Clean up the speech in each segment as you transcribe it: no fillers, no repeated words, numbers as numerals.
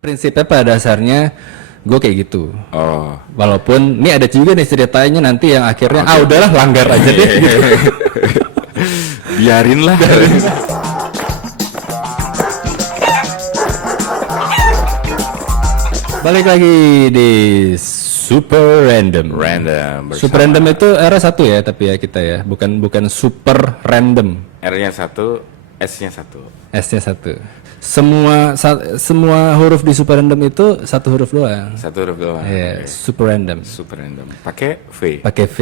Prinsipnya pada dasarnya gue kayak gitu. Oh. Walaupun ini ada juga nih ceritanya nanti yang akhirnya udahlah langgar aja deh. Biarin lah. Balik lagi di Super Random. Random. Super Random itu R1 ya, tapi ya kita ya, bukan super random. R-nya 1, S-nya 1. S-nya 1. Semua huruf di Super Random itu satu huruf doang. Satu huruf doang. Iya, Oke. Super Random. Super random. Pakai V. Pakai V.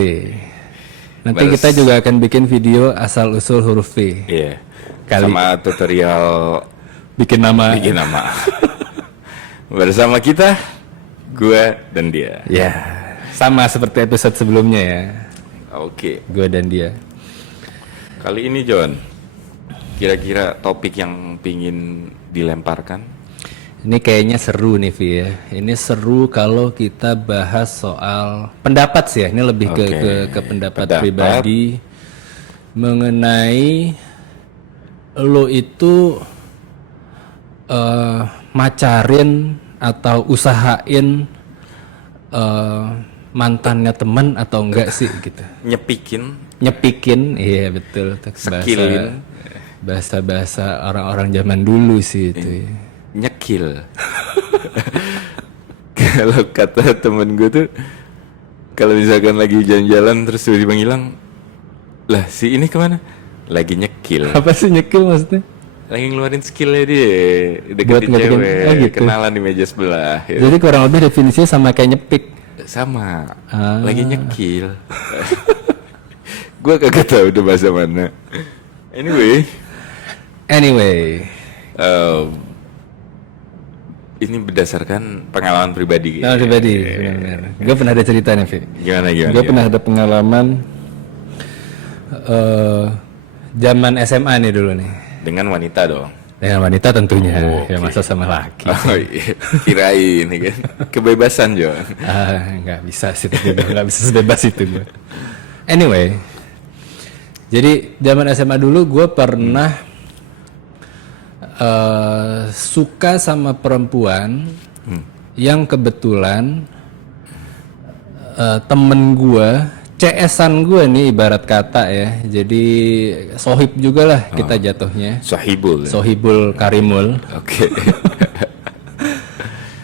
Nanti Balas. kita juga akan bikin video asal usul huruf V. Iya. Kali. Sama tutorial Bikin nama. bikin nama. Bersama kita, gue dan dia. Ya, sama seperti episode sebelumnya ya. Oke. Gue dan dia. Kali ini John, kira-kira topik yang pingin dilemparkan? Ini kayaknya seru nih Vi ya. Ini seru kalau kita bahas soal pendapat sih ya. Ini lebih Oke. ke pendapat Pendapat. pribadi mengenai lo itu macarin atau usahain mantannya teman atau enggak sih gitu. Nyepikin, iya betul. Skillin. Bahasa orang-orang zaman dulu sih itu. Ya. Nyekil. Kalau kata temen gue tuh, kalau misalkan lagi jalan-jalan terus tiba-tiba ngilang, lah si ini kemana? Lagi nyekil. Apa sih nyekil maksudnya? Lagi ngeluarin skillnya dia, Buat deketin ngedeketin- cewek, gitu. kenalan di meja sebelah. Ya. Jadi kurang lebih definisinya sama kayak nyepik. Sama, Ah. lagi nyekil. Gue kagak tahu udah bahasa mana. Anyway, ini berdasarkan pengalaman pribadi. kalau pribadi, benar-benar. Gue pernah ada cerita nih, Vi. Gimana? Gue pernah ada pengalaman zaman SMA nih dulu nih. Dengan wanita dong. Dengan wanita tentunya, Oh, ya oke. masa sama laki. Oh iya, kirain nih kan. Kebebasan John. Nggak bisa sih, nggak bisa sebebas itu gue. Anyway, jadi zaman SMA dulu gue pernah suka sama perempuan yang kebetulan temen gue, CS-an gue nih ibarat kata ya, jadi sohib juga lah kita jatuhnya, Sohibul. sohibul karimul. Oke.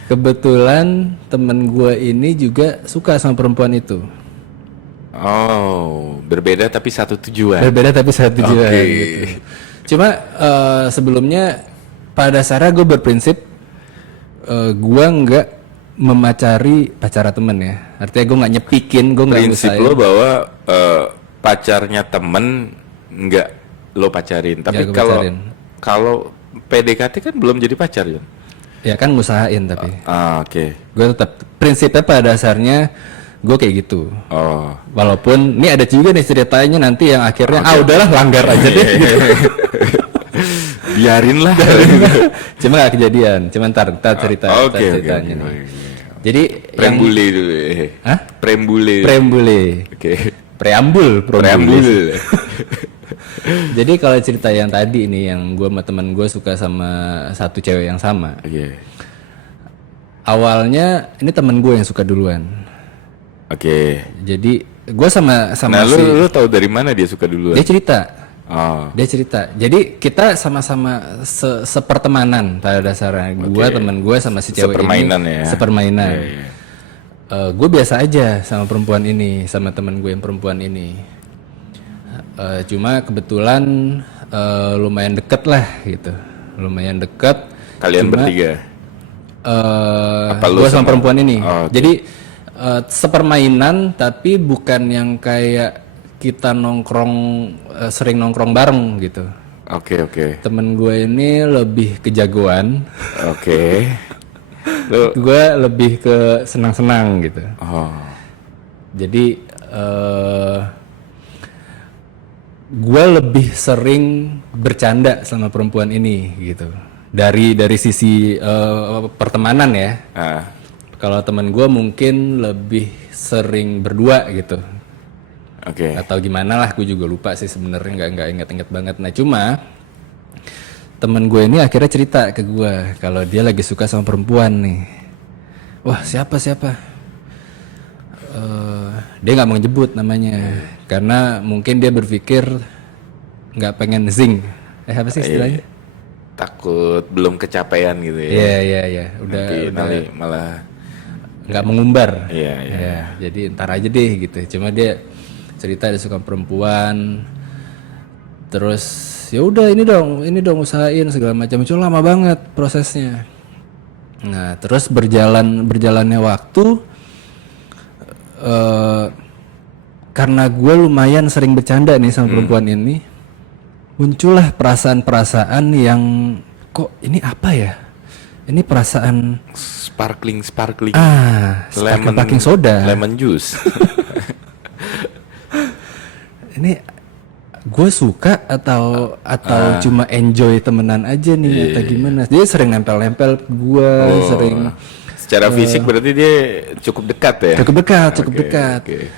Kebetulan temen gue ini juga suka sama perempuan itu. Oh, berbeda tapi satu tujuan. Berbeda tapi satu tujuan Oke. gitu. Cuma sebelumnya pada dasarnya gue berprinsip gue nggak memacari pacara temen ya. Artinya gue nggak nyepikin, gue nggak Prinsip ngusahain. lo bahwa pacarnya temen nggak lo pacarin. Tapi Nggak gue kalau pacarin. kalau PDKT kan belum jadi pacar John. Ya kan ngusahain tapi. Oke. Gue tetap prinsipnya pada dasarnya gue kayak gitu. Oh. Walaupun ini ada juga nih ceritanya nanti yang akhirnya udahlah langgar aja deh. Biarin lah. Cuma gak kejadian. Cuma ntar cerita Oke, oke, ceritanya oke, nih. oke. Jadi Prembule dulu. Hah? Prembule. Preambule. Oke. Preambul. Preambule. Jadi kalau cerita yang tadi nih yang gue sama teman gue suka sama satu cewek yang sama. Oke. Awalnya ini teman gue yang suka duluan. Oke. Jadi gue sama Nah, si lu tahu dari mana dia suka duluan? dia cerita. Oh. Dia cerita. Jadi kita sama-sama sepertemanan pada dasarnya. Gua teman gue sama si cewek Sepermainan ini. ya. Sepermainan. Iya, iya. Gue biasa aja sama perempuan ini, sama teman gue yang perempuan ini. Cuma kebetulan lumayan deket lah gitu. Lumayan deket. Kalian bertiga. Apa lu Gue sama sama- perempuan ini. Oh, oke. Jadi sepermainan tapi bukan yang kayak kita nongkrong sering nongkrong bareng gitu. Oke, oke. Temen gue ini lebih kejagoan, Oke. Lu gue lebih ke senang-senang gitu. oh. Jadi gue lebih sering bercanda sama perempuan ini gitu. Dari sisi pertemanan ya. Ah. Kalau temen gue mungkin lebih sering berdua gitu. Oke. Atau gimana lah, gue juga lupa sih sebenarnya, nggak inget-inget banget. Nah cuma temen gue ini akhirnya cerita ke gue kalau dia lagi suka sama perempuan nih. Wah, siapa? Dia nggak mau nyebut namanya karena mungkin dia berpikir nggak pengen zing. Apa sih istilahnya? Takut belum kecapean gitu ya. Iya. Udah malah nggak mengumbar. Iya. Ya, jadi ntar aja deh gitu. Cuma dia cerita dia suka perempuan. Terus ya udah ini dong usahain segala macam. Itu lama banget prosesnya. Nah, terus berjalannya waktu karena gue lumayan sering bercanda nih sama perempuan ini, muncullah perasaan-perasaan yang kok ini apa ya? Ini perasaan sparkling sparkling soda, lemon juice. ini gue suka atau cuma enjoy temenan aja nih atau gimana? Dia sering nempel-nempel gue, sering secara fisik berarti dia cukup dekat ya? Cukup dekat. Okay.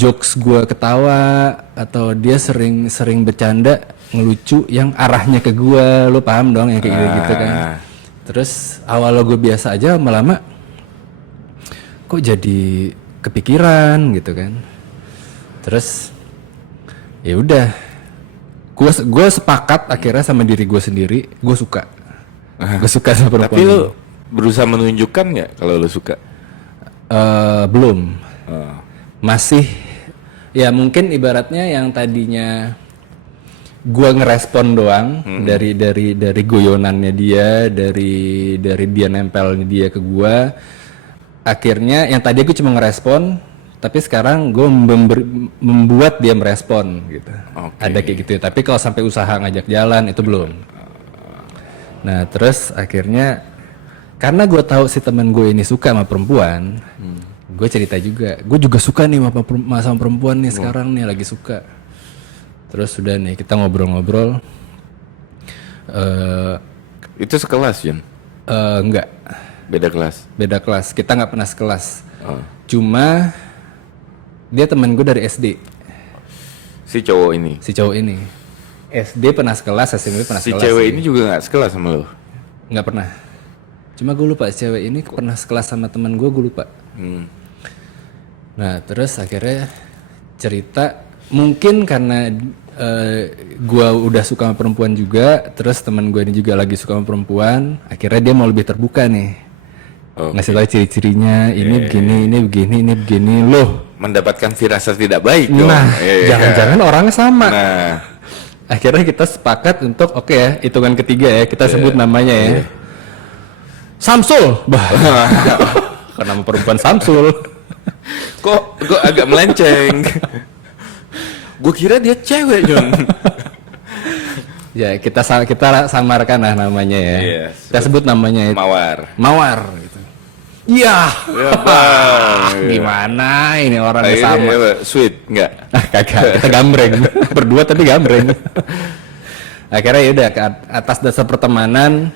Jokes gue ketawa atau dia sering bercanda ngelucu yang arahnya ke gue, lo paham dong yang kayak gitu kan. Terus awal gue biasa aja, lama-lama kok jadi kepikiran gitu kan. Terus ya udah, gue sepakat akhirnya sama diri gue sendiri, gue suka sama perempuan. Tapi lo berusaha menunjukkan nggak kalau lo suka? Belum. Masih ya mungkin ibaratnya yang tadinya gua ngerespon doang dari guyonannya dia, dari dia nempelnya dia ke gua. Akhirnya yang tadi aku cuma ngerespon, tapi sekarang gua membuat dia merespon gitu. Ada kayak gitu ya. Tapi kalau sampai usaha ngajak jalan itu belum. Nah, terus akhirnya karena gua tahu si teman gue ini suka sama perempuan, gue cerita juga, gue juga suka nih sama perempuan nih sekarang nih lagi suka. Terus sudah nih kita ngobrol-ngobrol. Itu sekelas Jan? Enggak. Beda kelas. Kita nggak pernah sekelas. Cuma dia teman gue dari SD. Si cowok ini. SD pernah sekelas, SMP pernah sekelas. Si cewek ini juga nggak sekelas sama lo? Nggak pernah. Cuma gue lupa cewek ini pernah sekelas sama teman gue lupa. Nah terus akhirnya cerita mungkin karena gue udah suka sama perempuan juga, terus teman gue ini juga lagi suka sama perempuan, akhirnya dia mau lebih terbuka nih, ngasih tahu ciri-cirinya, ini begini loh. Mendapatkan firasat tidak baik dong. Nah jangan-jangan orangnya sama. Nah akhirnya kita sepakat untuk oke ya, hitungan ketiga ya kita sebut namanya ya. Samsul, karena nama perempuan Samsul. Kok agak melenceng. Gue kira dia cewek Jon. Ya kita samarkan lah namanya ya. Yes, kita sebut namanya itu. Mawar gitu. Iya. Ya, bang. Gimana ini orangnya sama. Sweet enggak? Kagak, kita gambreng. Berdua tapi gambreng. Akhirnya ya udah ke atas dasar pertemanan.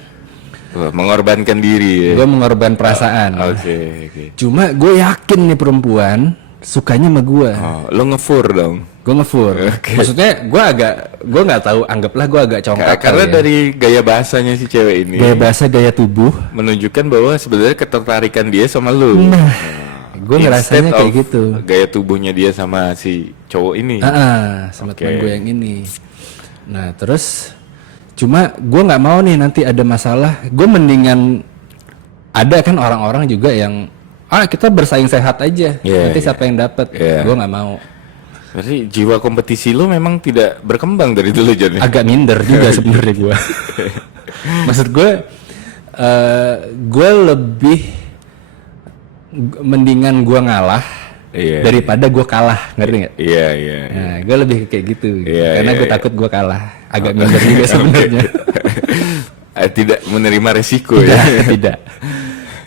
Mengorbankan diri ya. Gue mengorban perasaan. Oke. Cuma gue yakin nih perempuan sukanya sama gue. Lo ngefur dong. Gue ngefur. Maksudnya gue nggak tahu. Anggaplah gue agak congkak. Karena dari gaya bahasanya si cewek ini. Gaya tubuh menunjukkan bahwa sebenarnya ketertarikan dia sama lo. Nah, gue ngerasanya kayak gitu. Gaya tubuhnya dia sama si cowok ini. Sama teman gue yang ini. Nah terus. Cuma gue nggak mau nih nanti ada masalah. Gue mendingan ada kan orang-orang juga yang kita bersaing sehat aja. Nanti siapa yang dapat? Gue nggak mau. Berarti jiwa kompetisi lo memang tidak berkembang dari dulu Jon. Agak minder juga sebenarnya gue. Maksud gue lebih mendingan gue ngalah daripada gue kalah, ngerti nggak? Iya. Nah, gue lebih kayak gitu. Karena gue takut gue kalah. Agak minder juga sebenarnya. Tidak menerima resiko ya. Tidak.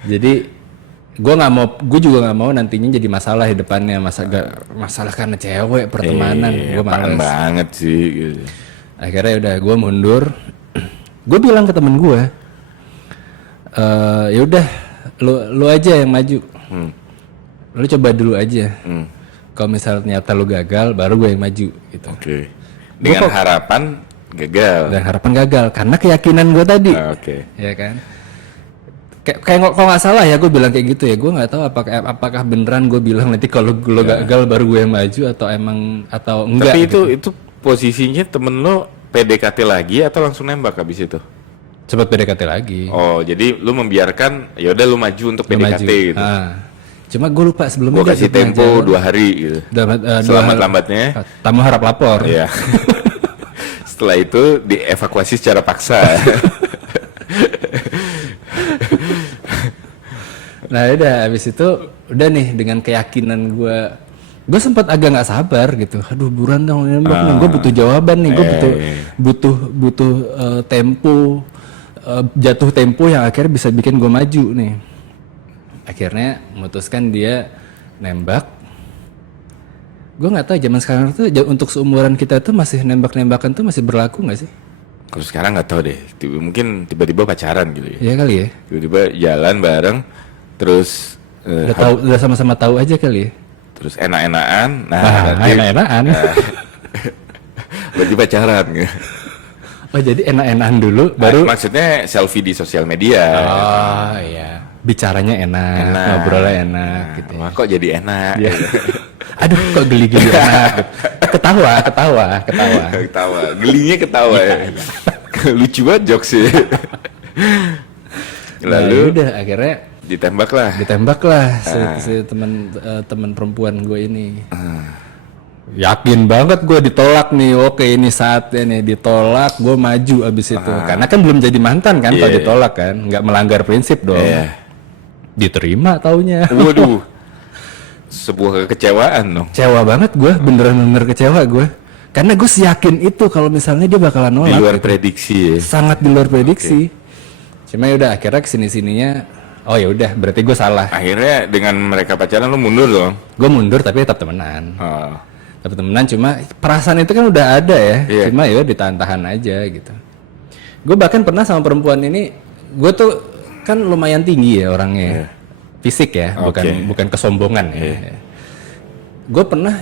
Jadi gue juga nggak mau nantinya jadi masalah di depannya, masalah karena cewek pertemanan. Gue males banget sih gitu. Akhirnya udah gue mundur. Gue bilang ke temen gue, ya udah lu aja yang maju. Lu coba dulu aja. Kalau misalnya ternyata lu gagal, baru gue yang maju gitu. Dengan harapan gagal. Dan harapan gagal karena keyakinan gue tadi. Oke. Ya kan? Kayak kalau nggak salah ya gue bilang kayak gitu ya. Gue nggak tahu apakah beneran gue bilang nanti kalau lo gagal baru gue yang maju atau enggak. Tapi gitu. itu posisinya temen lo PDKT lagi atau langsung nembak habis itu? Cepet PDKT lagi. Oh, jadi lu membiarkan ya udah lu maju untuk Lo PDKT maju. gitu. Cuma gue lupa sebelumnya. Gua kasih tempo 2 hari gitu. Selamat-lambatnya. Tamu harap lapor. Iya. Setelah itu dievakuasi secara paksa. Nah udah habis itu udah nih dengan keyakinan gue sempat agak nggak sabar gitu. Aduh buruan dong nembak nih. Gue butuh jawaban nih. Gue butuh tempo, jatuh tempo yang akhirnya bisa bikin gue maju nih. Akhirnya memutuskan dia nembak. Gue nggak tahu zaman sekarang tuh untuk seumuran kita tuh masih nembak-nembakan tuh masih berlaku nggak sih? Kalau sekarang nggak tahu deh. Mungkin tiba-tiba pacaran gitu ya. Iya kali ya. Tiba-tiba jalan bareng, terus Udah sama-sama tahu aja kali ya. terus enak-enakan. Nah, nanti enak-enakan. berarti pacaran. Oh jadi enak-enakan dulu baru. Maksudnya selfie di sosial media. Oh iya. Bicaranya enak, ngobrolnya enak gitu. Wah, kok jadi enak. Ya. Aduh kok geli-geli enak. Ketawa. Ketawa. Gelinya ketawa ya. Lucu banget jokes sih. Lalu udah akhirnya ditembak lah si teman perempuan gue ini. Yakin banget gue ditolak nih. Oke ini saatnya nih ditolak, gue maju abis itu. Karena kan belum jadi mantan kan kalau ditolak kan, nggak melanggar prinsip dong. Diterima taunya. Waduh. Sebuah kekecewaan dong. Kecewa banget gue, bener-bener kecewa gue. Karena gue yakin itu kalau misalnya dia bakalan nolak. Di luar gitu. prediksi ya. Sangat di luar prediksi. Cuma ya udah akhirnya kesini-sininya, oh ya udah berarti gue salah. Akhirnya dengan mereka pacaran lu mundur dong. Gue mundur tapi tetap temenan. Oh. Tetap temenan cuma perasaan itu kan udah ada ya. Iya. Cuma ya ditahan-tahan aja gitu. Gue bahkan pernah sama perempuan ini, gue tuh kan lumayan tinggi ya orangnya. Fisik ya, bukan kesombongan ya. Gue pernah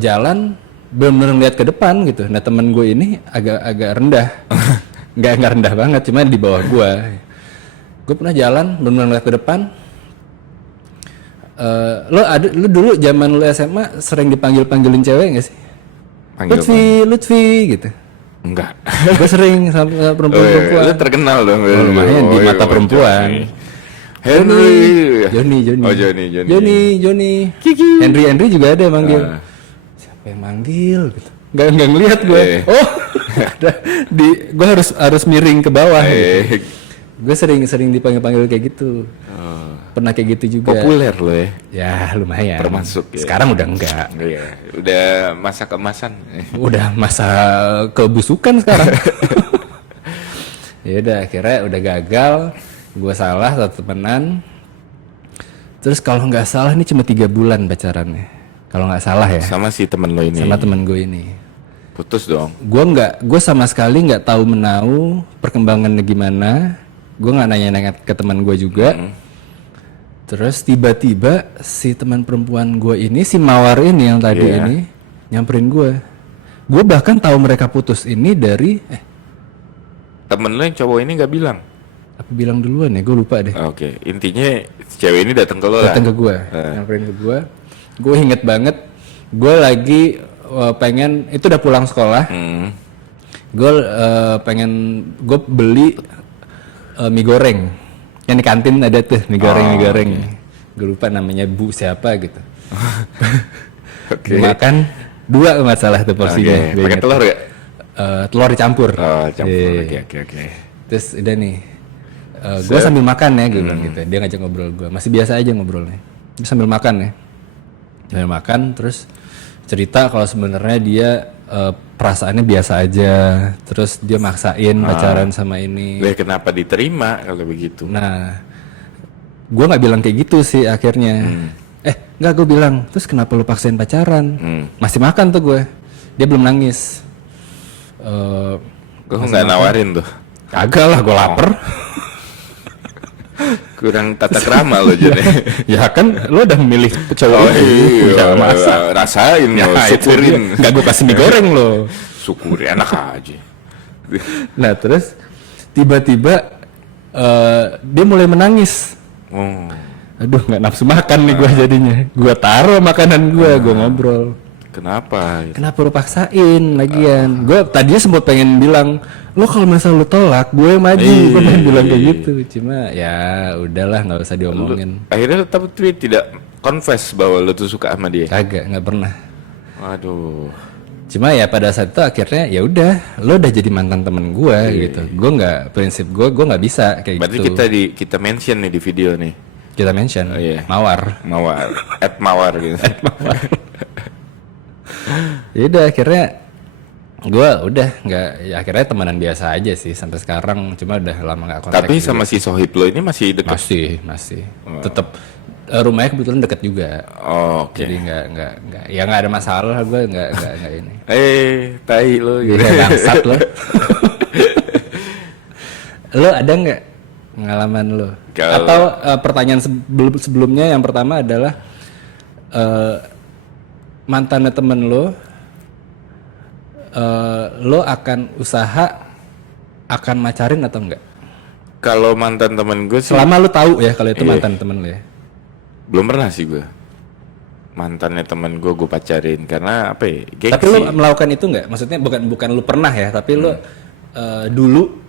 jalan benar-benar lihat ke depan gitu. Nah temen gue ini agak rendah, nggak rendah banget, cuma di bawah gue. Gue pernah jalan benar-benar lihat ke depan. Lo dulu zaman lo SMA sering dipanggilin cewek nggak sih? Lutfi gitu. Enggak. Gue sering sama perempuan-perempuan. Lu terkenal dong. Lumayan di mata perempuan. Henry. Joni. Oh Joni. Henry juga ada yang manggil. Siapa yang manggil gitu. Nggak ngelihat gue. Oh. Gue harus miring ke bawah. Gitu. Gue sering dipanggil kayak gitu. Pernah kayak gitu juga. Populer lo ya. Ya lumayan. Termasuk ya. Sekarang udah enggak. Iya. Udah masa keemasan. Udah masa kebusukan sekarang. Ya udah akhirnya udah gagal. Gue salah satu temenan. Terus kalau nggak salah ini cuma 3 bulan pacarannya. Kalau nggak salah ya. Sama si temen lo ini. Sama temen gue ini. Putus dong. Gue sama sekali nggak tahu menau perkembangannya gimana. Gue nggak nanya-nanya ke teman gue juga. Terus tiba-tiba si teman perempuan gue ini, si Mawar ini yang tadi ini nyamperin gue. Gue bahkan tahu mereka putus ini dari temen lo yang cowok ini nggak bilang. Apa bilang duluan ya? Gue lupa deh. Oke. Intinya cewek ini datang ke lo lah. Datang ke gue, nyamperin ke gue. Gue inget banget. Gue lagi pengen, itu udah pulang sekolah. Gue gue beli mie goreng. Yang di kantin ada tuh mie goreng. Gue lupa namanya Bu siapa gitu. Makan 2 masalah tuh porsinya. Pakai telur gak? Telur dicampur. Oh, campur. Oke. Terus udah nih. Gue sambil makan ya, gue bilang gitu. Dia ngajak ngobrol gue. Masih biasa aja ngobrolnya. Dia sambil makan ya. Sambil makan terus cerita kalau sebenarnya dia perasaannya biasa aja, terus dia maksain pacaran sama ini. Kenapa diterima kalau begitu? Nah, gue nggak bilang kayak gitu sih akhirnya. Nggak, gue bilang, terus kenapa lu paksain pacaran? Masih makan tuh gue, dia belum nangis. Gue nggak nawarin tuh. Kagak lah, gue lapar. Kurang tata krama lo jadi. Ya kan lo udah milih cowok iya, rasain lo, syukurin. Gak gue kasih mie goreng lo. Syukuri enak aja. Nah terus tiba-tiba dia mulai menangis. Oh, Aduh nggak nafsu makan nih gue jadinya. Gue taruh makanan gue ngobrol. kenapa? Kenapa lu paksain lagian? Gue tadinya sempat pengen bilang, lo kalau misalnya lu tolak, gue yang maju. Gue pengen bilang kayak gitu. Cuma ya udahlah nggak usah diomongin. Akhirnya tapi tidak confess bahwa lo tuh suka sama dia. Kagak, nggak pernah. Waduh. Cuma ya pada saat itu akhirnya ya udah, lo udah jadi mantan temen gue gitu. Gue nggak, prinsip gue nggak bisa kayak Berarti gitu. kita mention nih di video nih. Kita mention, iya. Mawar. Mawar, @mawar gitu. Ya udah akhirnya gue udah nggak, ya akhirnya temenan biasa aja sih sampai sekarang. Cuma udah lama nggak kontak. Tapi sama si Sohib lo ini masih dekat. masih. Tetap rumahnya kebetulan deket juga. Oh, oke. Jadi nggak ya nggak ada masalah, gue nggak ini. Tai lo gitu. Iya bangsat lo. Lo ada nggak pengalaman lo? Atau pertanyaan sebelumnya yang pertama adalah mantannya temen lo, lo akan usaha akan macarin atau enggak? Kalau mantan temen gue sih Selama lo tahu ya kalau itu mantan temen lo ya. belum pernah sih gue. Mantannya temen gue pacarin karena apa ya? Gengsi. Tapi lo melakukan itu nggak? Maksudnya bukan lo pernah ya, tapi lo dulu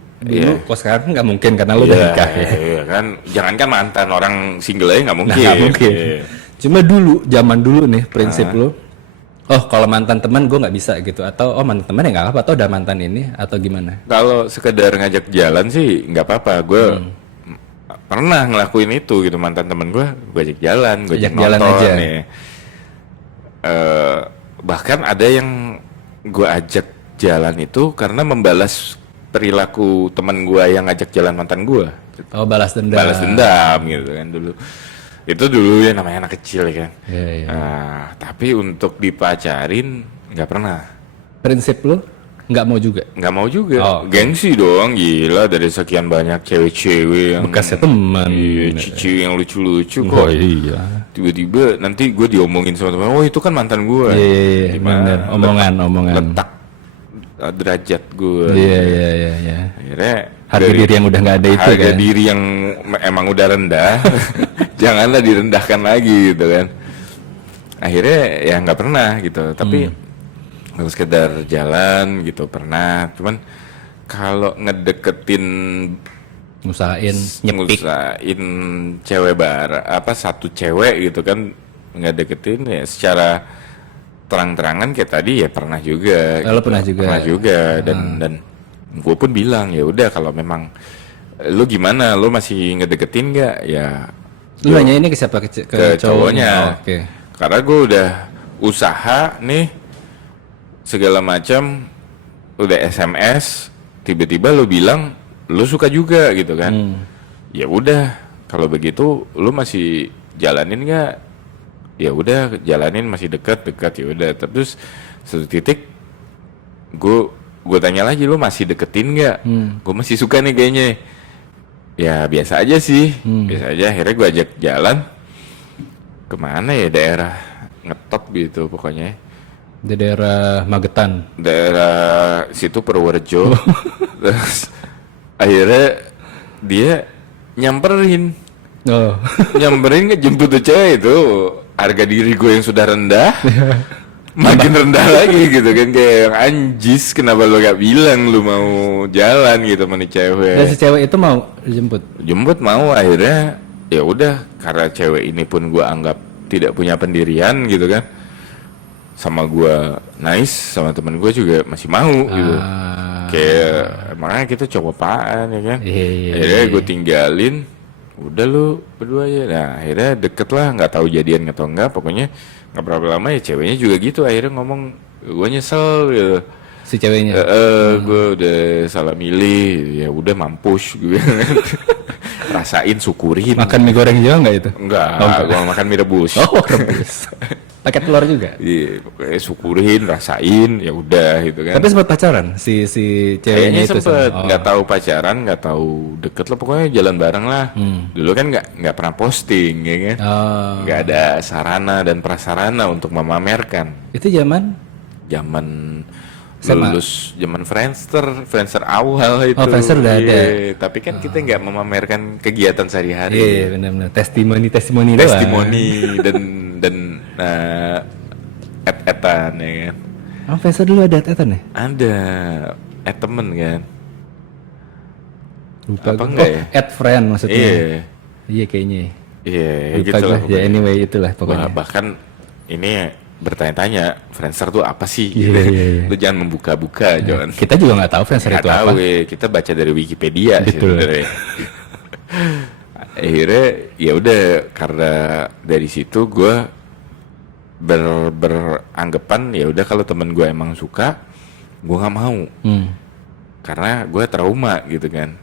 kok sekarang kan nggak mungkin karena lo udah nikah ya. Iya kan, jangankan mantan, orang single aja nggak mungkin. Nggak mungkin. Iya. Cuma dulu, zaman dulu nih prinsip lo, oh kalau mantan teman gue nggak bisa gitu, atau oh mantan teman ya nggak apa, atau udah mantan ini atau gimana? Kalau sekedar ngajak jalan sih nggak apa-apa. Gue pernah ngelakuin itu gitu, mantan temen gue ajak jalan, gue ajak Ajak jalan nonton aja. nih. Bahkan ada yang gue ajak jalan itu karena membalas perilaku teman gue yang ngajak jalan mantan gue. Oh balas dendam. Balas dendam gitu kan dulu. Itu dulu ya namanya anak kecil ya kan. Iya. Nah, tapi untuk dipacarin nggak pernah. Prinsip lo nggak mau juga. Nggak mau juga. Oh. Gengsi doang, gila dari sekian banyak cewek-cewek yang Bekasnya teman. iya, cici yang lucu-lucu Oh kok. iya. Tiba-tiba nanti gue diomongin sama teman, oh itu kan mantan gue. Iya. Gimana? Bener. Omongan. Letak derajat gue. Iya. Akhirnya Harga diri yang udah nggak ada itu harga kan. diri yang emang udah rendah, janganlah direndahkan lagi gitu kan. Akhirnya ya nggak pernah gitu. Tapi kalau sekedar jalan gitu pernah. Cuman kalau ngedeketin Usahain nyepik. ngusain cewek satu cewek gitu kan nggak deketin ya secara terang-terangan kayak tadi ya pernah juga. Lo pernah juga. Pernah juga dan gue pun bilang ya udah kalau memang lu gimana, lu masih ngedeketin nggak ya? Lu nanya ini ke siapa, ke cowoknya. Oh, oke. Karena gue udah usaha nih segala macam, udah SMS, tiba-tiba lu bilang lu suka juga gitu kan. Ya udah kalau begitu lu masih jalanin nggak? Ya udah jalanin, masih dekat ya udah. Terus satu titik gue tanya lagi, lu masih deketin nggak? Gue masih suka nih kayaknya. Ya biasa aja sih, biasa aja. Akhirnya gue ajak jalan kemana ya, daerah ngetop gitu pokoknya. Di daerah Magetan. Daerah situ Purworejo. Terus akhirnya dia nyamperin. Oh. Nyamperin ngejemput tuh cewek itu. Harga diri gue yang sudah rendah makin rendah lagi gitu kan, kayak yang anjis, kenapa lo gak bilang lu mau jalan gitu sama nih cewek. Dan si cewek itu mau dijemput. Jemput mau, akhirnya ya udah karena cewek ini pun gue anggap tidak punya pendirian gitu kan, sama gue nice, sama temen gue juga masih mau gitu. Kayak makanya kita coba apaan ya kan. Akhirnya gue tinggalin, udah lu berdua aja. Nah akhirnya deket lah, nggak tahu jadian atau enggak, pokoknya nggak berapa lama ya ceweknya juga gitu akhirnya ngomong, gue nyesel gitu. Si ceweknya. Gue udah salah milih, ya udah mampus gue. Rasain, syukurin. Makan mie goreng juga nggak itu? Enggak, gue makan mie rebus. Oh rebus. Pakai telur juga. Iya, pokoknya syukurin, rasain, ya udah gitu kan. Tapi sempat pacaran si ceweknya itu. Sempet, nggak tahu pacaran, nggak tahu deket lah, pokoknya jalan bareng lah. Dulu kan nggak pernah posting, ya kan. Nggak ada sarana dan prasarana untuk memamerkan. Itu zaman SMA. lulus zaman Friendster awal itu. Oh, Friendster udah ada. Tapi kan kita nggak memamerkan kegiatan sehari-hari. Iya, benar-benar testimoni doang. Testimoni dan et-etan ya kan. Oh, Friendster dulu ada etan ya? Ada temen kan. Lupa Apa gua. enggak Oh, ya? add friend maksudnya. Iya. Iya kayaknya. Iya, Lupa gitu gua. lah. Ya pokoknya. anyway itulah pokoknya. Bahkan ini bertanya-tanya, Friendster tuh apa sih? Iya, Gitu. iya, iya. Lu jangan membuka-buka, John. Kita juga nggak tahu Friendster Nggak itu tahu, apa. kita baca dari Wikipedia sih Betul. sebenarnya. Akhirnya ya udah, karena dari situ gue beranggapan ya udah kalau temen gue emang suka, gue nggak mau karena gue trauma gitu kan.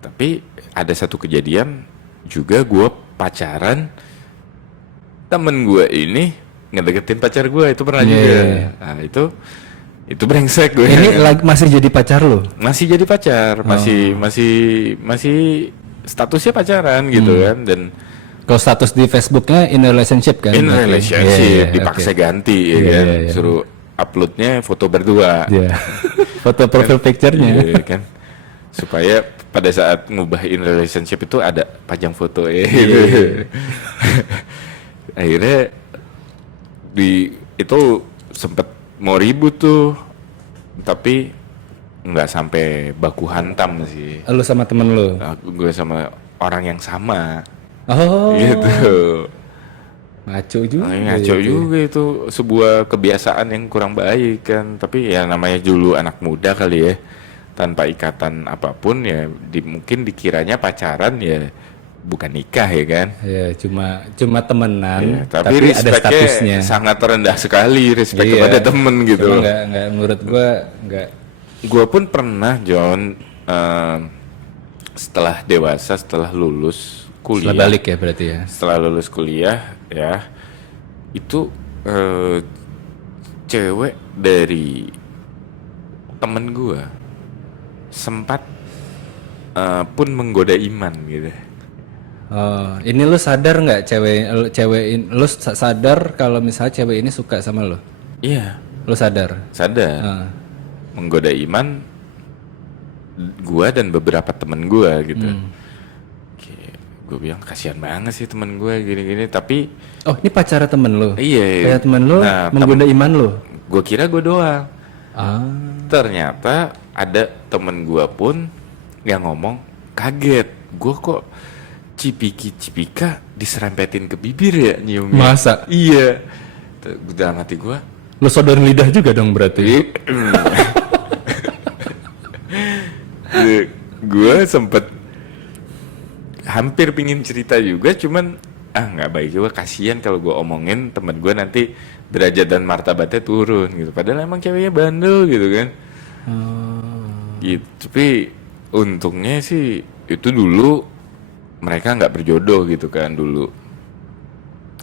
Tapi ada satu kejadian juga, gue pacaran, temen gue ini ngedeketin pacar gue, itu pernah Iya, juga. iya, iya. Nah itu brengsek gue. Ini masih jadi pacar lo? Masih jadi pacar, masih statusnya pacaran gitu kan. Dan Kalau status di Facebooknya in relationship kan? in berarti? relationship, Iya, iya, dipaksa oke. ganti ya Iya, kan, iya, iya. suruh uploadnya foto berdua. Iya. Foto profil picture-nya. Iya kan, supaya pada saat ngubah in relationship itu ada pajang foto ya. Iya. Akhirnya itu sempet mau ribut tuh, tapi nggak sampai baku hantam sih. Lu sama temen lu? Gue sama orang yang sama. Oh. Gitu. Ngaco juga. Ngaco juga itu, sebuah kebiasaan yang kurang baik kan. Tapi ya namanya dulu anak muda kali ya, tanpa ikatan apapun ya, mungkin dikiranya pacaran ya, bukan nikah ya kan. Ya cuma temenan, Ya, tapi ada statusnya. respectnya sangat rendah sekali, respect Iya. kepada temen gitu. Cuma nggak menurut gua nggak. Gue pun pernah, John, setelah dewasa, setelah lulus kuliah. Setelah balik ya berarti ya. Setelah lulus kuliah ya, itu cewek dari temen gua sempat pun menggoda iman gitu. Oh, ini lu sadar nggak lu sadar kalau misalnya cewek ini suka sama lu? Iya, Lu sadar? sadar. Ah. Menggoda iman gua dan beberapa temen gua gitu. Gue bilang kasihan banget sih temen gue gini-gini, tapi Oh, ini pacara temen lu? iya. Kayak temen lu Nah, menggoda iman lu? gue kira gue doang. Ah. Ternyata ada temen gue pun yang ngomong, kaget, gue kok cipika diserempetin ke bibir ya nyiumnya. Masa? Iya. Dalam hati gue, Lu sodorin lidah juga dong berarti? gue sempet hampir pingin cerita juga, cuman nggak baik juga, kasihan kalau gue omongin temen gue nanti derajat dan martabatnya turun gitu. Padahal emang ceweknya bandel gitu kan. Gitu. Tapi untungnya sih itu dulu mereka nggak berjodoh gitu kan dulu.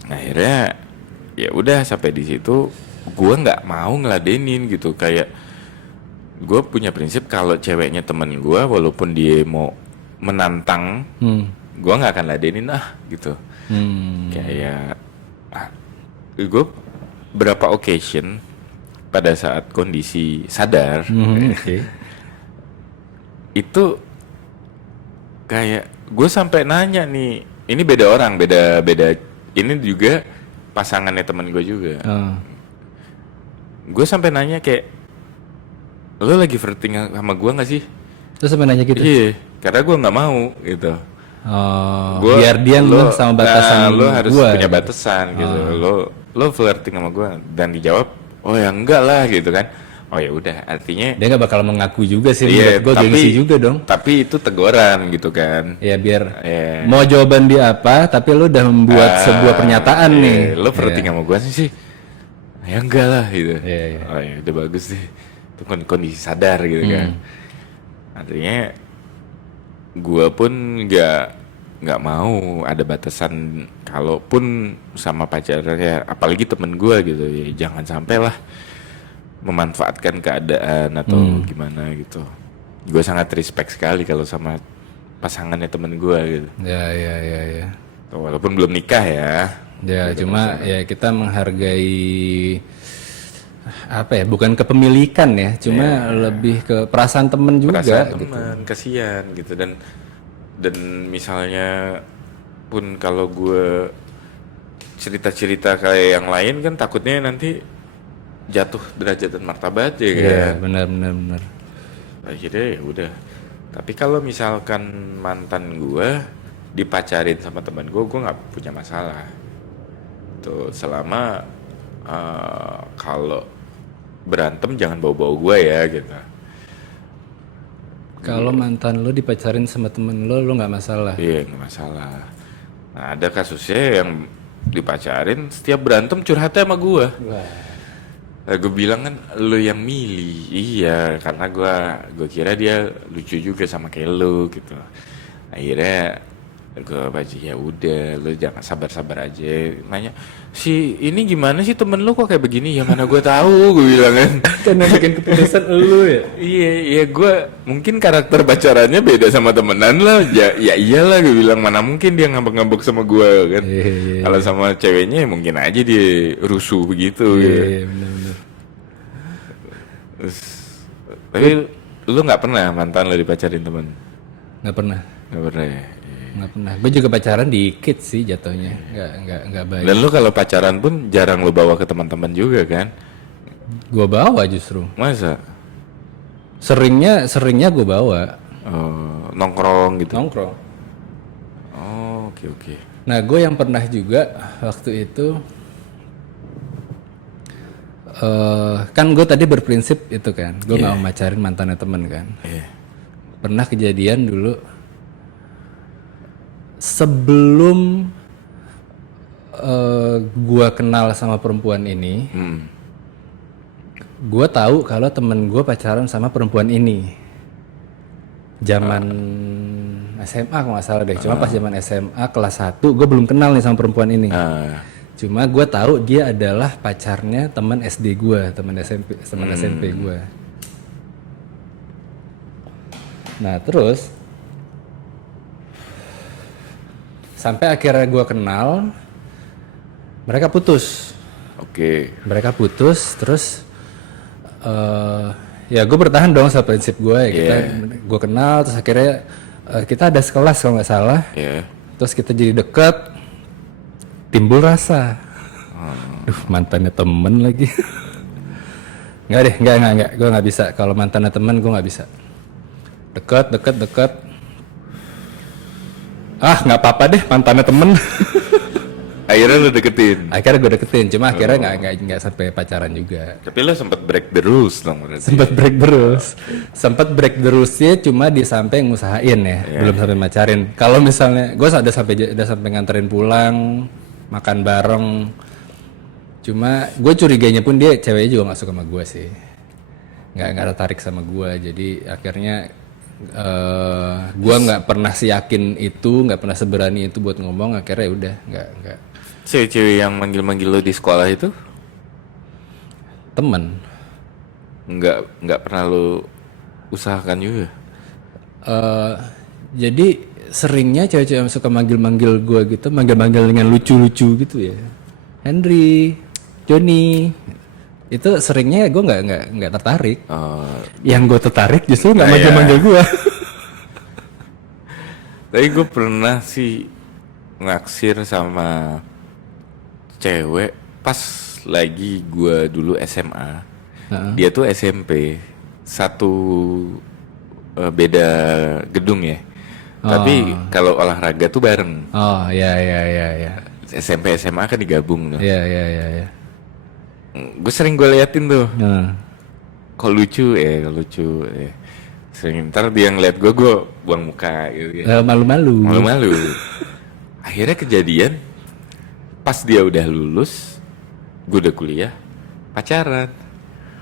Akhirnya ya udah sampai di situ, gue nggak mau ngeladenin gitu. Kayak gue punya prinsip kalau ceweknya temen gue, walaupun dia mau menantang, gue nggak akan ladenin gitu. Kayak gue berapa occasion pada saat kondisi sadar, Oke. itu kayak gue sampai nanya nih, ini beda orang, beda ini juga pasangannya temen gue juga. Oh. Gue sampai nanya kayak, lo lagi flirting sama gue nggak sih? Terus sampai nanya gitu? Iya, karena gue nggak mau gitu. Oh, Gua- biar dia lo- sama batasan lo harus gua. punya batasan gitu. Lo flirting sama gue, dan dijawab, oh ya enggak lah gitu kan. Oh ya udah, artinya Dia nggak bakal mengaku juga sih, iya, menurut gue gengsi juga dong. tapi itu teguran gitu kan. Ya biar Iya. mau jawaban dia apa, tapi lu udah membuat sebuah pernyataan Iya, nih. lo flirting sama gue sih, ya enggak lah gitu. Iya, iya. Oh ya udah bagus deh, itu kondisi sadar gitu kan. Artinya gue pun nggak mau ada batasan, kalaupun sama pacarnya, apalagi temen gue gitu ya, jangan sampai lah memanfaatkan keadaan atau gimana gitu. Gue sangat respect sekali kalau sama pasangannya temen gue gitu, Ya. walaupun belum nikah ya. Ya, cuma ya kita menghargai apa ya, bukan kepemilikan ya, cuma lebih ke perasaan temen juga perasaan gitu. teman, kasihan gitu. Dan misalnya pun kalau gue cerita-cerita kayak yang lain kan takutnya nanti jatuh derajat dan martabat ya kan. Iya, benar. Akhirnya ya udah. Tapi kalau misalkan mantan gue dipacarin sama teman gue nggak punya masalah. Tuh selama kalau berantem jangan bawa-bawa gue ya gitu. Kalau mantan lo dipacarin sama temen lo nggak masalah. Iya nggak masalah. Nah ada kasusnya yang dipacarin setiap berantem curhatnya sama gue. Nah, gue bilang kan lo yang milih. Iya karena gue kira dia lucu juga sama kayak lo gitu. Akhirnya gue baca ya udah lo jangan sabar-sabar aja. Nanya si ini gimana sih temen lo kok kayak begini, ya mana gue tahu, gue bilang kan. Kan yang bikin keputusan lo ya. Iya gue mungkin karakter pacarannya beda sama temenan lah. Ya iyalah gue bilang, mana mungkin dia ngambek-ngambek sama gue kan. Iya. Kalau sama ceweknya ya mungkin aja dia rusuh begitu. Gitu. Iya, benar. Terus, tapi lu nggak pernah mantan lo dipacarin temen? Nggak pernah. Nggak pernah ya. Nggak pernah. Gue juga pacaran dikit sih jatuhnya. Nggak baik. Dan lu kalau pacaran pun jarang lu bawa ke teman-teman juga kan? Gue bawa justru. Masa? Seringnya gue bawa. Nongkrong gitu. Nongkrong. Oh, oke. Nah, gue yang pernah juga waktu itu, kan gue tadi berprinsip itu kan, gue nggak mau macarin mantannya temen kan. Pernah kejadian dulu sebelum gue kenal sama perempuan ini, gue tahu kalau temen gue pacaran sama perempuan ini. Zaman SMA kalau nggak salah deh, cuma pas zaman SMA kelas 1 gue belum kenal nih sama perempuan ini. Cuma gue tahu dia adalah pacarnya teman SD gue, teman SMP gue. Nah terus sampai akhirnya gue kenal, mereka putus. Oke. Mereka putus, terus ya gue bertahan dong sama prinsip gue. Gue kenal, terus akhirnya kita ada sekelas kalau nggak salah. Terus kita jadi deket, timbul rasa. Duh, mantannya temen lagi. Enggak, gue nggak bisa. Kalau mantannya temen gue nggak bisa. Deket. Ah, nggak apa-apa deh, mantannya temen. Akhirnya lu deketin. Akhirnya gue deketin, cuma akhirnya nggak sampai pacaran juga. Tapi lu sempat break the rules dong berarti. Sempat break the rules-nya cuma di sampai ngusahain ya, belum sampai pacarin. Kalau misalnya gue udah sampai nganterin pulang, makan bareng. Cuma gue curiganya pun dia ceweknya juga nggak suka sama gue sih, nggak tertarik sama gue. Jadi akhirnya gue nggak pernah yakin itu, nggak pernah seberani itu buat ngomong. Akhirnya udah nggak. Cewek-cewek yang manggil-manggil lo di sekolah itu Temen. nggak pernah lo usahakan juga? Jadi seringnya cewek-cewek yang suka manggil-manggil gue gitu, manggil-manggil dengan lucu-lucu gitu ya. Henry, Johnny, itu seringnya gue nggak tertarik. Yang gue tertarik justru nggak manggil-manggil gue. Tapi gue pernah sih naksir sama cewek pas lagi gue dulu SMA. Dia tuh SMP, satu beda gedung ya. Tapi kalau olahraga tuh bareng. Oh ya. SMP SMA kan digabung tuh. Iya. Gue sering gue liatin tuh. Kok lucu ya. Sering ntar dia ngeliat gue buang muka gitu. Malu-malu. Akhirnya kejadian pas dia udah lulus, gue udah kuliah, pacaran.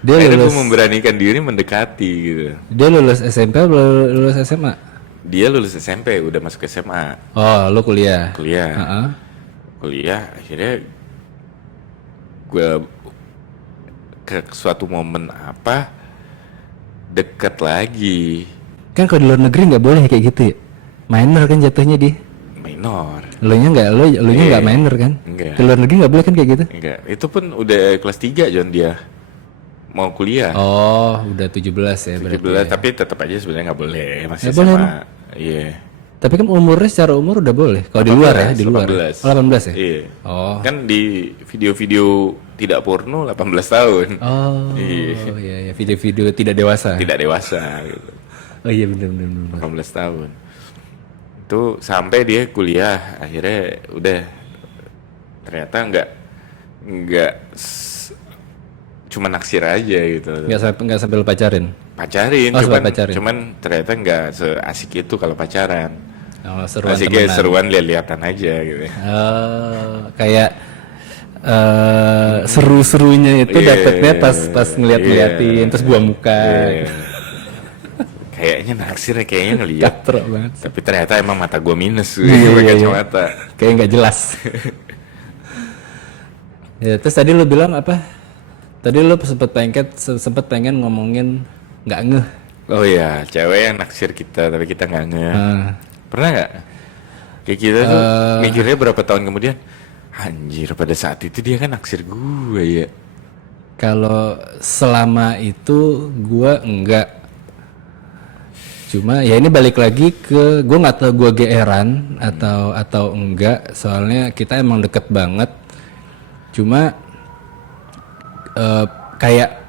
Akhirnya gue memberanikan diri mendekati gitu. Dia lulus SMP atau lulus SMA? Dia lulus SMP, udah masuk SMA. Oh, lu kuliah? Kuliah, akhirnya gue ke suatu momen deket lagi. Kan kalau di luar negeri nggak boleh kayak gitu ya? Minor kan jatuhnya dia? Minor. Elunya nggak minor kan? Enggak. Di luar negeri nggak boleh kan kayak gitu? Enggak, itu pun udah kelas 3 John dia. mau kuliah. Oh, udah 17 ya berarti. 17 tapi tetap aja sebenarnya nggak boleh, masih Nggak boleh, sama. Iya. Tapi kan umurnya secara umur udah boleh. Kalau di luar ya, di luar. 18. Oh, 18 ya? Iya. Oh. Kan di video-video tidak porno 18 tahun. Oh, Iya. iya ya, video-video tidak dewasa. Tidak dewasa gitu. Oh iya benar. 18 tahun. Itu sampai dia kuliah, akhirnya udah ternyata nggak cuma naksir aja gitu. Nggak sampai lu pacarin. Pacarin, Oh, sempat pacarin. cuman ternyata nggak seasik itu kalau pacaran. Oh, seruan Asiknya temenan. seruan lihat-lihatan aja gitu. Kayak seru-serunya itu Iya, dapetnya pas ngeliat-ngeliatin, terus buang muka. Iya. Kayaknya naksir, kayaknya ngeliat. Katrok banget. Tapi ternyata emang mata gua minus, Iya, pakai iya. kacamata. Kayak nggak jelas. Ya, terus tadi lu bilang apa? Tadi lu sempet pengen ngomongin nggak ngeh. Oh iya, cewek yang naksir kita tapi kita nggak ngeh. Pernah nggak? Kayak kita tuh mikirnya berapa tahun kemudian, anjir pada saat itu dia kan naksir gue ya. Kalau selama itu gua enggak. Cuma ya ini balik lagi ke gua nggak tahu gua GR-an atau enggak. Soalnya kita emang deket banget. Cuma kayak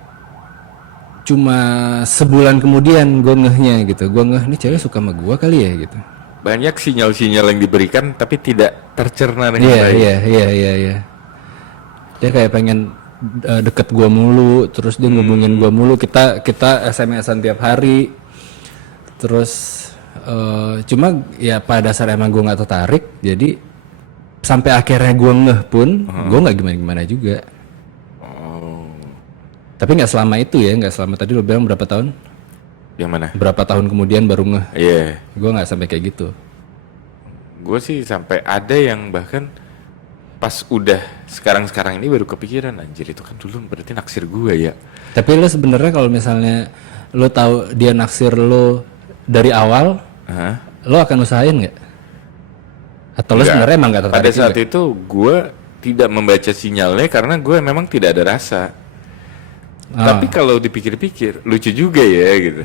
cuma sebulan kemudian gue ngehnya gitu. Gue ngeh nih cewek suka sama gua kali ya gitu. Banyak sinyal-sinyal yang diberikan tapi tidak tercerna dengan baik. Iya. Dia kayak pengen deket gua mulu, terus dia ngubungin gua mulu. Kita SMS-an tiap hari. Terus cuma ya pada dasar emang gua nggak tertarik. Jadi sampai akhirnya gua ngeh pun, gua nggak gimana-gimana juga. Tapi nggak selama itu ya, nggak selama tadi lo bilang berapa tahun? Yang mana? Berapa tahun kemudian baru ngeh. Iya. Gua nggak sampai kayak gitu. Gue sih sampai ada yang bahkan pas udah sekarang ini baru kepikiran, anjir itu kan dulu berarti naksir gue ya. Tapi lo sebenarnya kalau misalnya lo tahu dia naksir lo dari awal, Hah? lo akan usahain nggak? Atau lo Enggak. sebenarnya emang nggak tertarik Pada saat juga? itu gue tidak membaca sinyalnya karena gue memang tidak ada rasa. Tapi kalau dipikir-pikir lucu juga ya gitu.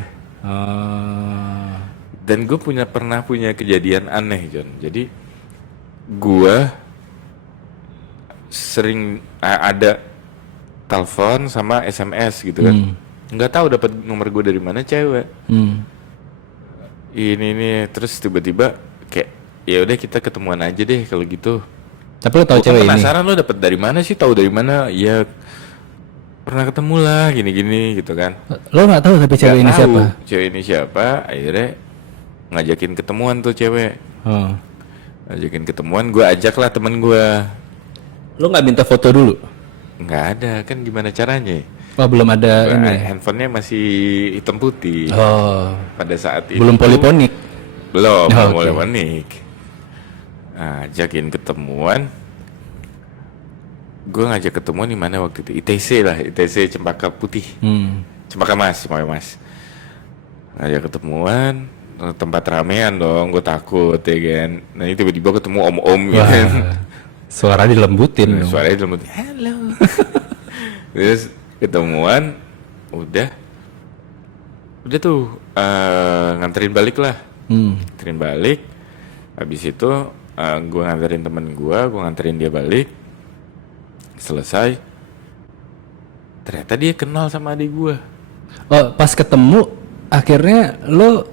Dan gue pernah punya kejadian aneh John. Jadi gue sering ada telepon sama SMS gitu kan. Nggak tahu dapat nomor gue dari mana cewek. Ini terus tiba-tiba kayak ya udah kita ketemuan aja deh kalau gitu. Tapi lo tahu Gua kan cewek ini? penasaran lo dapat dari mana sih? Tahu dari mana? Ya pernah ketemu lah gini-gini gitu kan. Lo nggak tahu tapi cewek Nggak ini tahu siapa? Cewek ini siapa? Akhirnya ngajakin ketemuan tuh cewek. Oh. Ngajakin ketemuan, gue ajak lah temen gue. Lo nggak minta foto dulu? Nggak ada kan, gimana caranya? Oh belum ada ini. Handphonenya masih hitam putih. Oh. Pada saat itu Belum poliponik. belum Oh, boleh oke. panik. Ajakin ketemuan. Gue ngajak ketemuan di mana waktu itu? ITC lah, ITC Cempaka Putih. Cempaka Mas. Ngajak ketemuan, tempat ramean dong, gue takut ya kan. Nah tiba-tiba ketemu om-om gitu kan. Suara dilembutin dong. Suaranya dalam hati, halo. Terus ketemuan, udah tuh nganterin balik lah. Nganterin balik. Habis itu gue nganterin temen gue nganterin dia balik. Selesai. Ternyata dia kenal sama adik gue. Oh pas ketemu akhirnya lo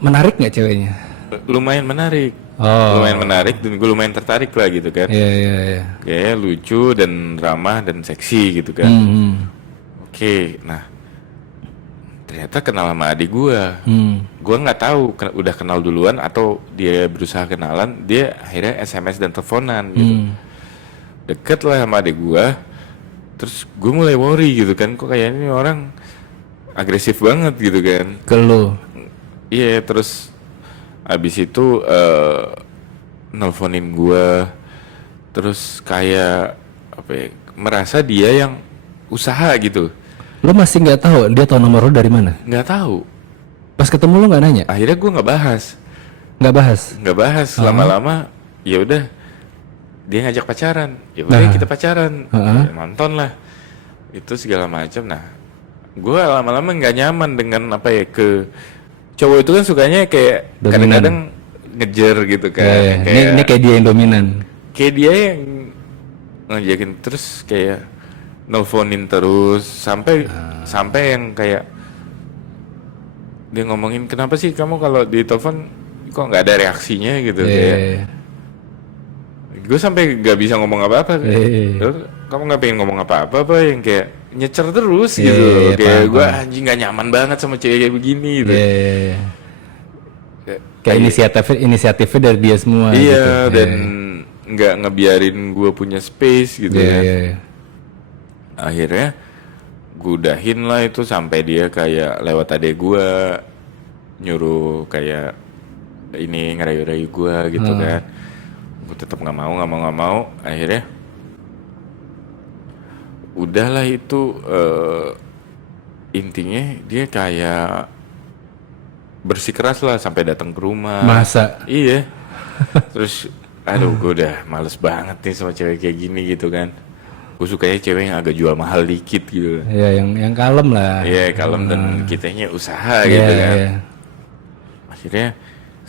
menarik nggak ceweknya? Lumayan menarik. Oh. Lumayan menarik dan gue lumayan tertarik lah gitu kan. Iya. Kayak lucu dan ramah dan seksi gitu kan. Oke, nah ternyata kenal sama adik gua. Gua nggak tahu udah kenal duluan atau dia berusaha kenalan. Dia akhirnya SMS dan teleponan gitu. Deket lah sama adik gua. Terus gue mulai worry gitu kan, kok kayaknya ini orang agresif banget gitu kan. Ke lo? Iya, terus abis itu nelfonin gua. Terus kayak apa ya, merasa dia yang usaha gitu. Lo masih nggak tahu dia tahu nomor lo dari mana? Nggak tahu. Pas ketemu lo nggak nanya? Akhirnya gue nggak bahas. Lama-lama ya udah dia ngajak pacaran. Ya udah kita pacaran. Ya, nonton lah. itu segala macam. Nah, gue lama-lama nggak nyaman dengan apa ya, ke cowok itu kan sukanya kayak Dominan. kadang-kadang ngejer gitu kan. Ya, ya. Kayak Ini kayak dia yang dominan. kayak dia yang ngajakin terus, kayak nelfonin terus sampai yang kayak dia ngomongin, kenapa sih kamu kalau ditelepon kok nggak ada reaksinya gitu. Kayak Iya. gue sampai nggak bisa ngomong apa-apa. Iya. Terus kamu nggak pengen ngomong apa-apa, apa yang kayak nyecer terus Iya, gitu. iya, Kayak paham, gue paham. anjing nggak nyaman banget sama cewek kayak begini gitu. Iya. Kayak Kayak- inisiatifnya dari dia semua. iya, gitu. dan nggak ngebiarin gue punya space gitu Iya, ya. iya, iya. Akhirnya gue udahin lah itu, sampai dia kayak lewat adek gue nyuruh kayak ini ngerayu-rayu gue gitu kan. Gue tetap nggak mau. Akhirnya udahlah itu, intinya dia kayak bersikeras lah sampai datang ke rumah. Masa? Iya. Terus aduh, gue udah males banget nih sama cewek kayak gini gitu kan. Gue sukanya cewek yang agak jual mahal dikit gitu. Ya, yang kalem lah. Iya, kalem dan kitanya usaha Iya, gitu kan. iya. Akhirnya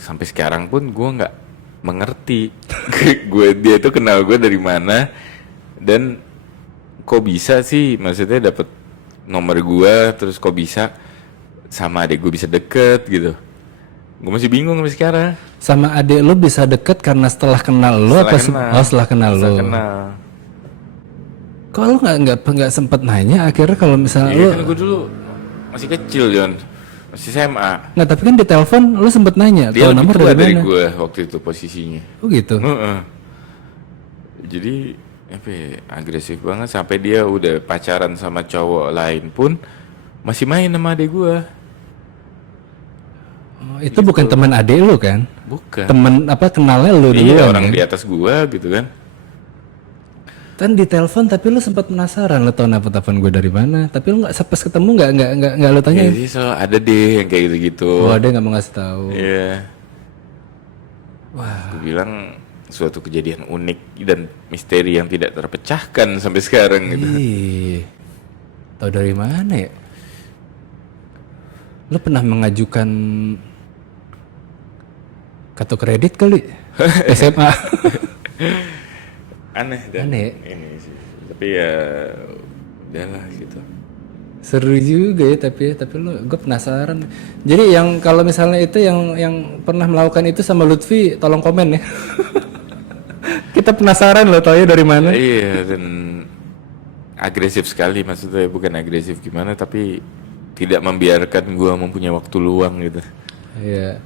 sampai sekarang pun gue nggak mengerti dia itu kenal gue dari mana dan kok bisa sih, maksudnya dapet nomor gue, terus kok bisa sama adik gue bisa deket gitu. Gue masih bingung sampai sekarang. Sama adik lo bisa deket karena setelah kenal lo Setelah apa kenal. setelah kenal Setelah lo? kenal. Kok lo nggak sempet nanya akhirnya kalau misalnya Iya lo kan gue dulu masih kecil, John, masih SMA. nggak, tapi kan di telepon lo sempet nanya Dia kalau lebih nomor tua dari dari mana? gue waktu itu posisinya. Oh gitu. Heeh. Jadi apa ya, agresif banget sampai dia udah pacaran sama cowok lain pun masih main sama adik gue. Oh, itu bukan teman adik lo kan? Bukan. Temen apa kenalnya lo dulu Iya, kan? orang di atas gue gitu kan. Kan di telepon tapi lo sempat penasaran lo tau telepon gue dari mana? Tapi lo nggak pas ketemu nggak lo tanya? Jadi selalu ada deh yang kayak gitu-gitu. Oh dia nggak mau ngasih tahu. Iya. Wah. Gue bilang suatu kejadian unik dan misteri yang tidak terpecahkan sampai sekarang gitu. Ih, tahu dari mana ya? Lo pernah mengajukan kartu kredit kali? SMA. Aneh dan Aneh. ini sih. Tapi ya udahlah gitu. Seru juga ya tapi lo, gue penasaran. Jadi yang kalau misalnya itu yang pernah melakukan itu sama Lutfi, tolong komen ya. Kita penasaran lo tau ya dari mana? Iya, dan agresif sekali, maksudnya bukan agresif gimana, tapi tidak membiarkan gua mempunyai waktu luang gitu. Iya.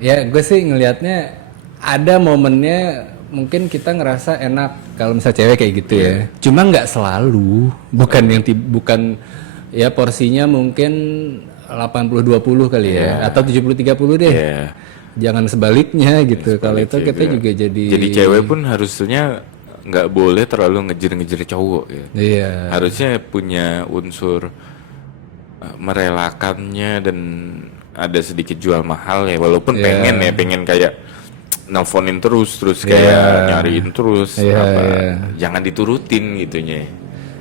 Ya gue sih ngelihatnya ada momennya mungkin kita ngerasa enak kalau misalnya cewek kayak gitu ya. Cuma nggak selalu. Bukan ya porsinya mungkin 80-20 kali ya atau 70-30 deh. Iya. Jangan sebaliknya gitu. Kalau itu kita juga Jadi cewek pun harusnya nggak boleh terlalu ngejer-ngejer cowok ya. Iya. Harusnya punya unsur merelakannya dan ada sedikit jual mahal ya, walaupun pengen kayak nelponin terus kayak nyariin terus jangan diturutin gitunya.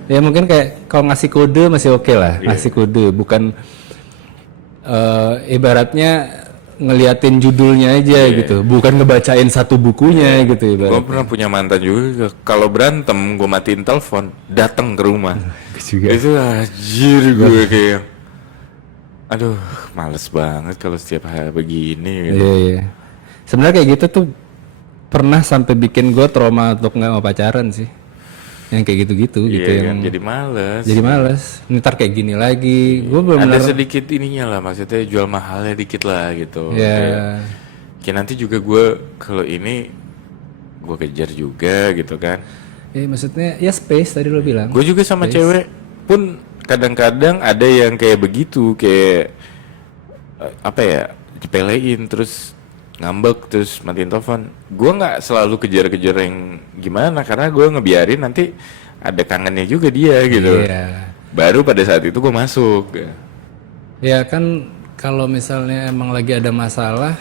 Ya mungkin kayak kalau ngasih kode masih oke lah, ngasih kode bukan ibaratnya ngeliatin judulnya aja gitu, bukan ngebacain satu bukunya gitu Gue ibaratnya. pernah punya mantan juga, kalau berantem gue matiin telepon, datang ke rumah. Juga. Itu anjir gue kayak, aduh males banget kalau setiap hari begini gitu. Iya, iya. Sebenarnya kayak gitu tuh pernah sampai bikin gue trauma untuk nggak mau pacaran sih. Yang kayak gitu-gitu gitu Iya yang kan, jadi males. jadi males. Ntar kayak gini lagi. Gue belum Ada sedikit ininya lah, maksudnya jual mahalnya dikit lah gitu. ya. Kayak nanti juga gue kalau ini gue kejar juga gitu kan. Maksudnya ya space tadi lo bilang. Gue juga sama cewek pun kadang-kadang ada yang kayak begitu, kayak apa ya, dipelein terus ngambek terus matiin telepon. Gue nggak selalu kejar-kejar yang gimana, karena gue ngebiarin nanti ada kangennya juga dia gitu. Iya. Baru pada saat itu gue masuk. Ya kan kalau misalnya emang lagi ada masalah,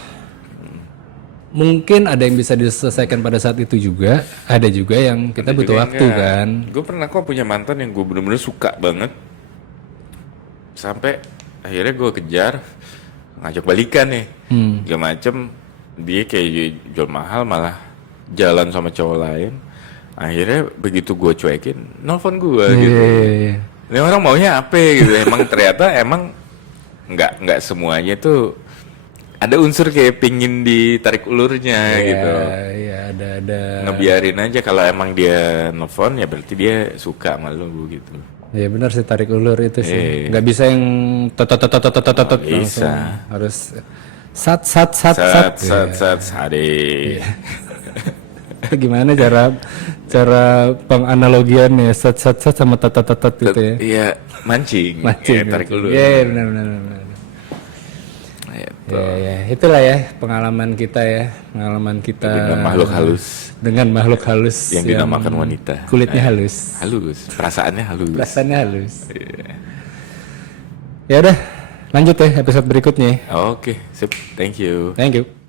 mungkin ada yang bisa diselesaikan pada saat itu juga, ada juga yang kita butuh waktu kan. Gue pernah kok punya mantan yang gue bener-bener suka banget. Sampai akhirnya gue kejar, ngajak balikan nih. Segala macem, dia kayak jual mahal malah jalan sama cowok lain. Akhirnya begitu gue cuekin, nelfon gue gitu. Iya. Ini orang maunya apa gitu. Emang ternyata nggak semuanya tuh ada unsur kayak pingin ditarik ulurnya gitu. Iya, ada. Ngebiarin aja kalau emang dia nelfon ya berarti dia suka sama lu gitu. Ya benar sih, tarik ulur itu sih. Nggak bisa yang tot Bisa. harus sat. Sade. Gimana cara penganalogiannya sat sama tot gitu ya. Iya, mancing. Ya, tarik ulur. Iya, benar. Gitu. Ya, itulah ya pengalaman kita Dengan makhluk halus dengan makhluk halus yang dinamakan wanita. Kulitnya halus. Halus, perasaannya halus. Perasaannya halus. Ya udah, lanjut ya episode berikutnya. Oke, sip. Thank you. Thank you.